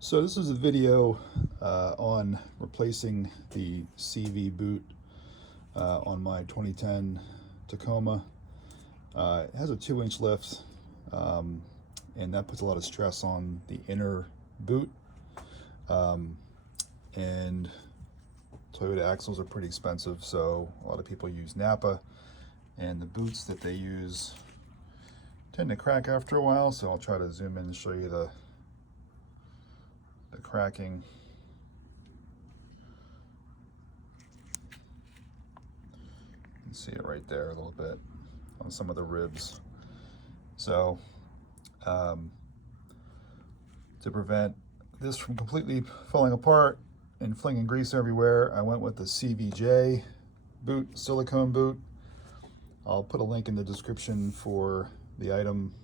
So this is a video on replacing the CV boot on my 2010 Tacoma. It has a 2-inch lift, and that puts a lot of stress on the inner boot. And Toyota axles are pretty expensive, so a lot of people use NAPA, and the boots that they use tend to crack after a while, so I'll try to zoom in and show you the cracking. You can see it right there a little bit on some of the ribs. So to prevent this from completely falling apart and flinging grease everywhere, I went with the CVJ boot, silicone boot. I'll put a link in the description for the item.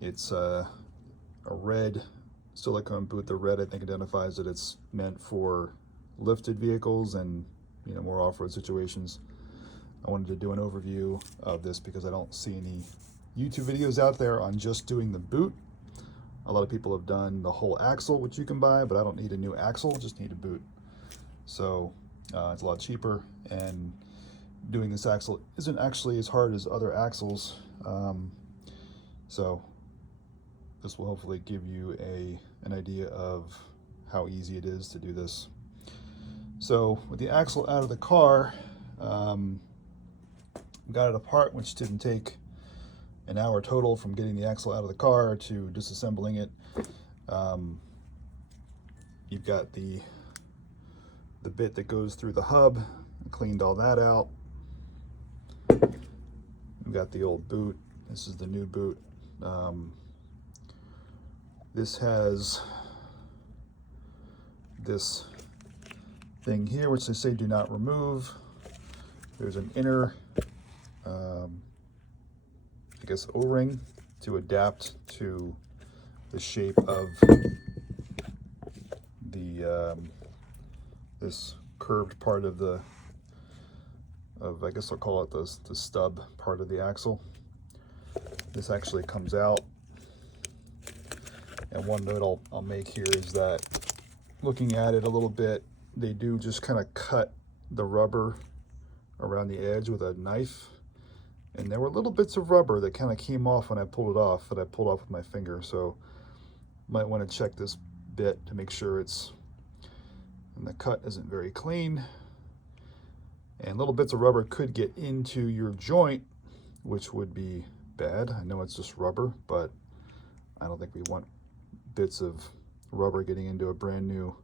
It's a red silicone boot. The red, I think, identifies that it's meant for lifted vehicles and, you know, more off-road situations. I wanted to do an overview of this because I don't see any YouTube videos out there on just doing the boot. A lot of people have done the whole axle, which you can buy, but I don't need a new axle, just need a boot. So it's a lot cheaper, and doing this axle isn't actually as hard as other axles. So this will hopefully give you an idea of how easy it is to do this. So with the axle out of the car, got it apart, which didn't take an hour total from getting the axle out of the car to disassembling it. You've got the bit that goes through the hub. I cleaned all that out. We've got the old boot. This is the new boot. This has this thing here, which they say do not remove. There's an inner, I guess, O-ring to adapt to the shape of the this curved part of I guess I'll call it the stub part of the axle. This actually comes out. And one note I'll make here is that, looking at it a little bit, they do just kind of cut the rubber around the edge with a knife. And there were little bits of rubber that kind of came off when I pulled it off, that I pulled off with my finger. So might want to check this bit to make sure and the cut isn't very clean. And little bits of rubber could get into your joint, which would be bad. I know it's just rubber, but I don't think we want bits of rubber getting into a brand new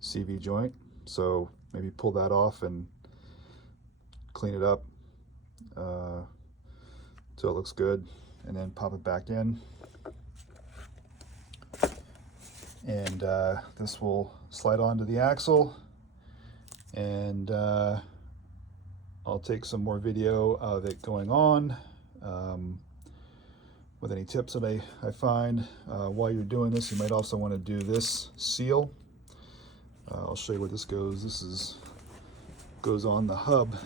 CV joint. So maybe pull that off and clean it up so it looks good, and then pop it back in. And this will slide onto the axle, and I'll take some more video of it going on with any tips that I find. While you're doing this, you might also want to do this seal. I'll show you where this goes. This goes on the hub.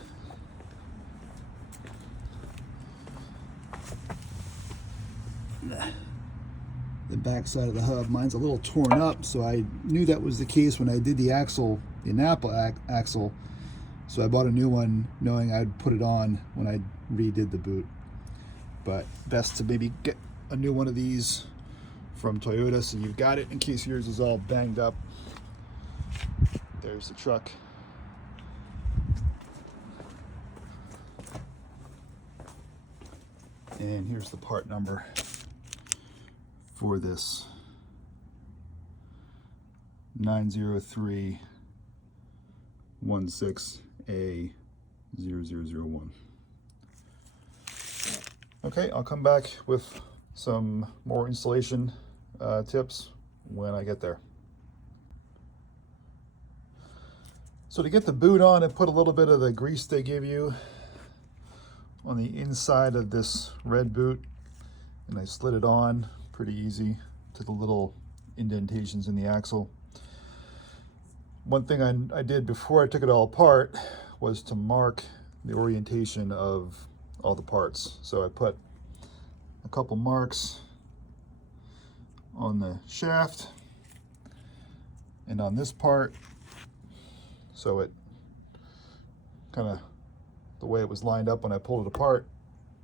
The back side of the hub, mine's a little torn up, so I knew that was the case when I did the axle, the NAPA axle. So I bought a new one knowing I'd put it on when I redid the boot. But best to maybe get a new one of these from Toyota so you've got it in case yours is all banged up. There's the truck. And here's the part number for this 90316A0001. Okay, I'll come back with some more installation tips when I get there. So to get the boot on, I put a little bit of the grease they give you on the inside of this red boot, and I slid it on pretty easy to the little indentations in the axle. One thing I did before I took it all apart was to mark the orientation of all the parts. So I put a couple marks on the shaft and on this part, so it kind of the way it was lined up when I pulled it apart.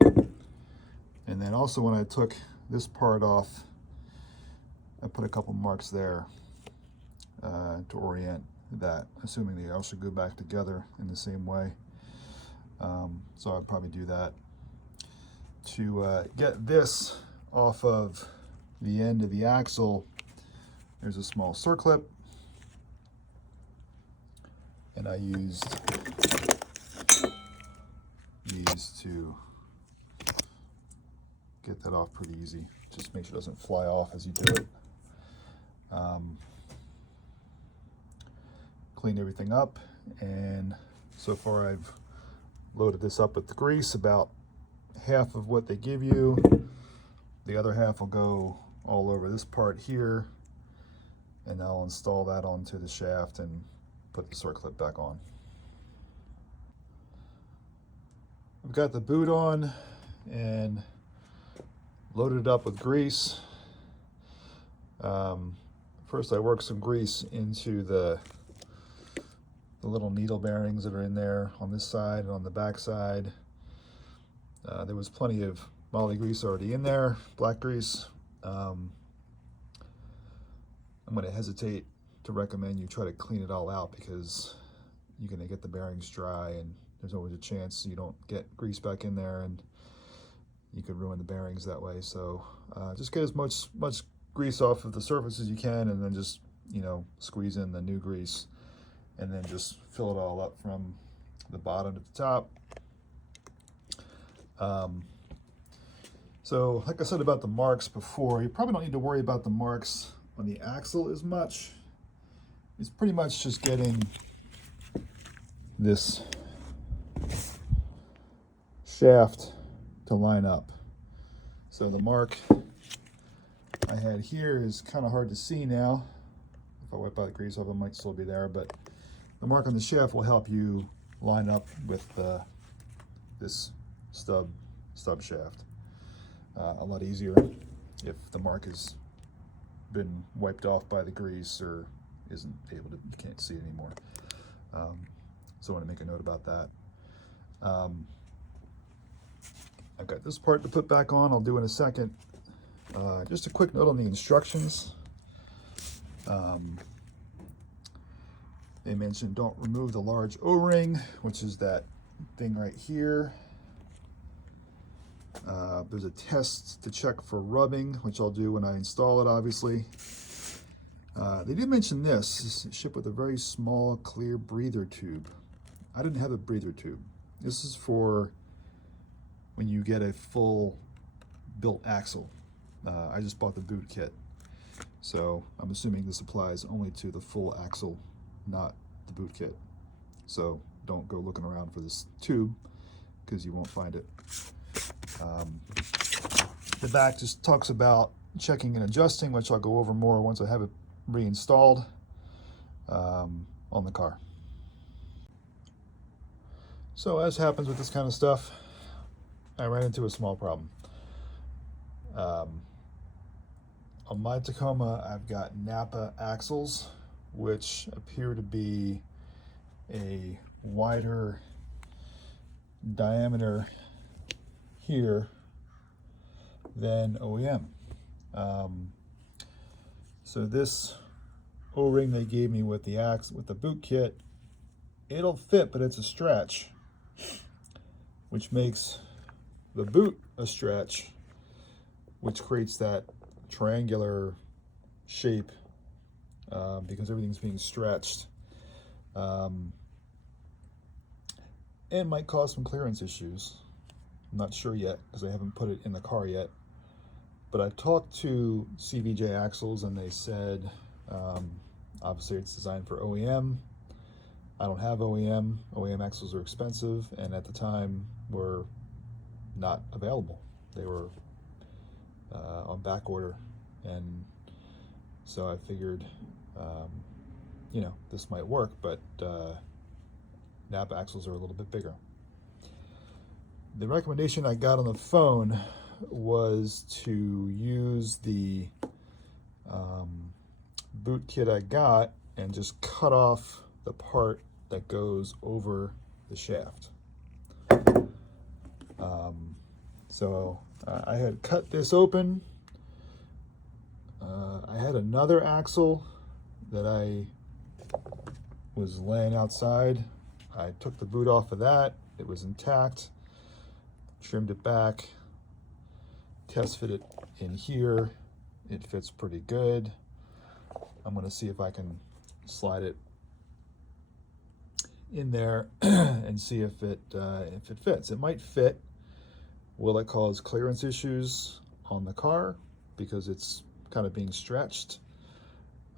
And then also when I took this part off, I put a couple marks there to orient that, assuming they all should go back together in the same way. So I'd probably do that. To get this off of the end of the axle, there's a small circlip, and I used these to get that off pretty easy. Just make sure it doesn't fly off as you do it. Clean everything up, and so far I've loaded this up with the grease, about half of what they give you. The other half will go all over this part here, and I'll install that onto the shaft and put the circlip back on. I've got the boot on and loaded it up with grease. First I work some grease into the little needle bearings that are in there on this side and on the back side. There was plenty of moly grease already in there, black grease. I'm going to hesitate to recommend you try to clean it all out, because you're going to get the bearings dry, and there's always a chance you don't get grease back in there and you could ruin the bearings that way. So just get as much grease off of the surface as you can, and then just, you know, squeeze in the new grease, and then just fill it all up from the bottom to the top. So like I said about the marks before, you probably don't need to worry about the marks on the axle as much. It's pretty much just getting this shaft to line up. So the mark I had here is kind of hard to see now. If I wipe out the grease off, it might still be there, but the mark on the shaft will help you line up with this stub shaft. A lot easier if the mark has been wiped off by the grease or isn't able to, you can't see it anymore. So I want to make a note about that. I've got this part to put back on, I'll do in a second. Just a quick note on the instructions. They mentioned don't remove the large O-ring, which is that thing right here. There's a test to check for rubbing, which I'll do when I install it, obviously. They did mention this is shipped with a very small clear breather tube. I didn't have a breather tube. This is for when you get a full built axle. I just bought the boot kit, so I'm assuming this applies only to the full axle, not the boot kit. So don't go looking around for this tube, because you won't find it. The back just talks about checking and adjusting, which I'll go over more once I have it reinstalled on the car. So as happens with this kind of stuff, I ran into a small problem. On my Tacoma, I've got NAPA axles, which appear to be a wider diameter here than OEM. So this O-ring they gave me with the boot kit, it'll fit, but it's a stretch, which makes the boot a stretch, which creates that triangular shape because everything's being stretched, and might cause some clearance issues. I'm not sure yet because I haven't put it in the car yet, but I talked to CVJ Axles and they said obviously it's designed for OEM. I don't have OEM. OEM axles are expensive, and at the time were not available. They were on back order, and so I figured you know, this might work, but NAPA axles are a little bit bigger. The recommendation I got on the phone was to use the boot kit I got and just cut off the part that goes over the shaft. I had cut this open. I had another axle that I was laying outside. I took the boot off of that. It was intact. Trimmed it back. Test fit it in here. It fits pretty good. I'm going to see if I can slide it in there and see if it fits. It might fit. Will it cause clearance issues on the car because it's kind of being stretched?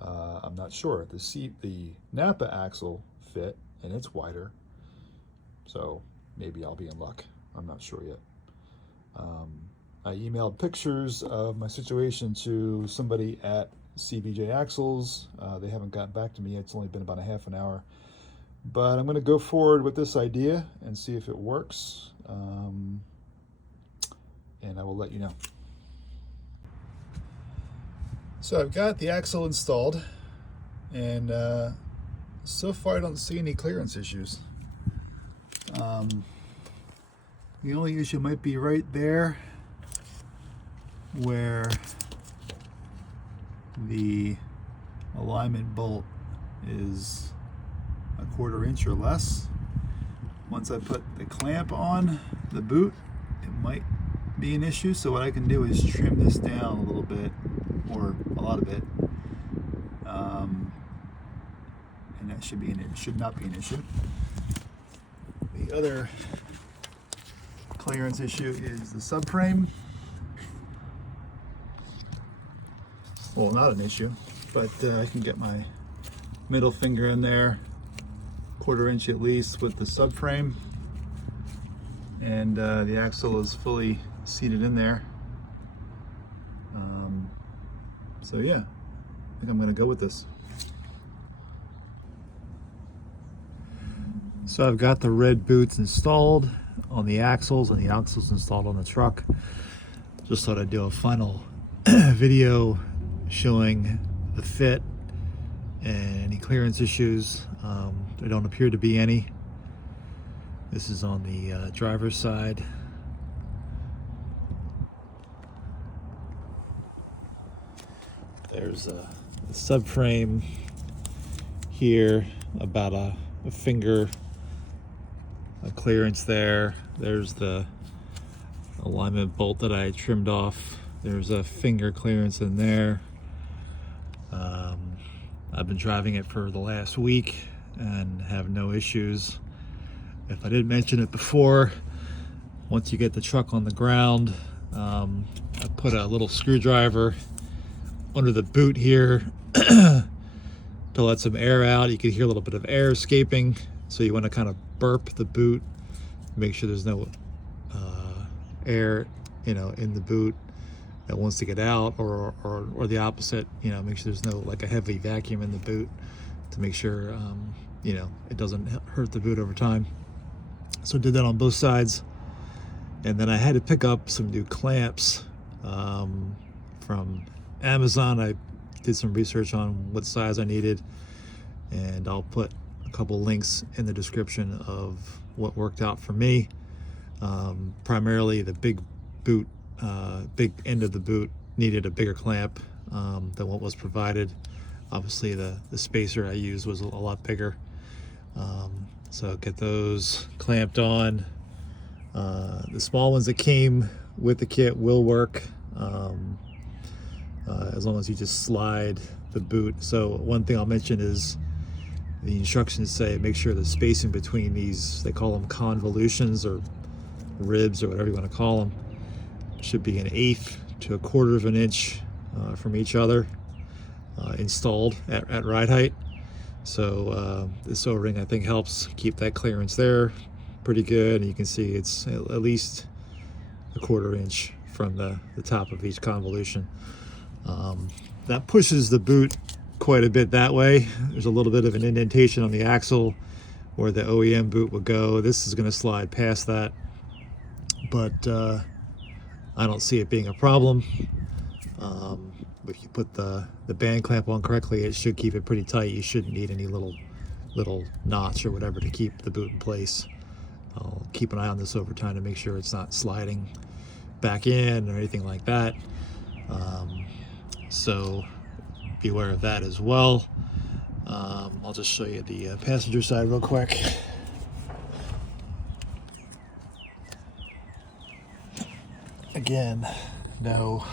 I'm not sure. The NAPA axle fit and it's wider, so maybe I'll be in luck. I'm not sure yet. I emailed pictures of my situation to somebody at CVJ Axles. They haven't gotten back to me yet. It's only been about a half an hour. But I'm going to go forward with this idea and see if it works. And I will let you know. So I've got the axle installed, and so far I don't see any clearance issues. The only issue might be right there where the alignment bolt is a 1/4 inch or less. Once I put the clamp on the boot, it might be an issue. So what I can do is trim this down a little bit, or a lot of it, and that should not be an issue. The other clearance issue is the subframe. Well, not an issue, but I can get my middle finger in there, 1/4 inch at least, with the subframe, and the axle is fully seated in there. So yeah, I think I'm gonna go with this. So I've got the red boots installed on the axles and the axles installed on the truck. Just thought I'd do a final video showing the fit and any clearance issues. There don't appear to be any. This is on the driver's side. There's a subframe here, about a finger of clearance there. There's the alignment bolt that I trimmed off. There's a finger clearance in there. I've been driving it for the last week and have no issues. If I didn't mention it before, once you get the truck on the ground, I put a little screwdriver under the boot here to let some air out. You can hear a little bit of air escaping, so you want to kind of burp the boot, make sure there's no air, in the boot that wants to get out, or the opposite. Make sure there's no like a heavy vacuum in the boot, to make sure it doesn't hurt the boot over time. So I did that on both sides, and then I had to pick up some new clamps from Amazon. I did some research on what size I needed, and I'll put a couple links in the description of what worked out for me. Primarily the big end of the boot needed a bigger clamp than what was provided. Obviously the spacer I used was a lot bigger. So get those clamped on. The small ones that came with the kit will work, as long as you just slide the boot. So one thing I'll mention is the instructions say make sure the spacing between these, they call them convolutions or ribs or whatever you want to call them, should be 1/8 to 1/4 of an inch from each other, installed at ride height. So this O-ring I think helps keep that clearance there pretty good, and you can see it's at least 1/4 inch from the top of each convolution. That pushes the boot quite a bit that way. There's a little bit of an indentation on the axle where the OEM boot would go. This is going to slide past that, but I don't see it being a problem. if you put the band clamp on correctly, it should keep it pretty tight. You shouldn't need any little knots or whatever to keep the boot in place. I'll keep an eye on this over time to make sure it's not sliding back in or anything like that. So be aware of that as well. I'll just show you the passenger side real quick. Again, no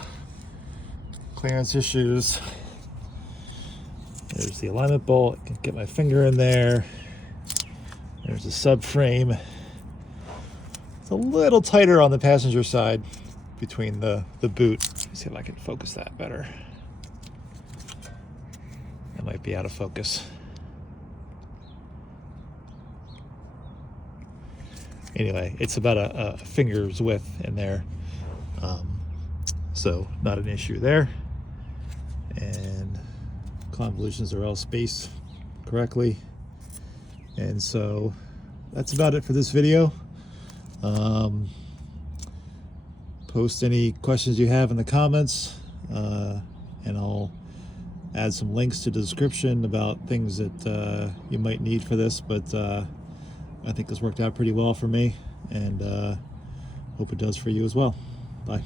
clearance issues. There's the alignment bolt. I can get my finger in there. There's the subframe. It's a little tighter on the passenger side between the boot. Let me see if I can focus that better. That might be out of focus. Anyway, it's about a finger's width in there. So not an issue there. And convolutions are all spaced correctly. And so that's about it for this video. Post any questions you have in the comments, and I'll add some links to the description about things that you might need for this, but I think this worked out pretty well for me, and hope it does for you as well. Bye.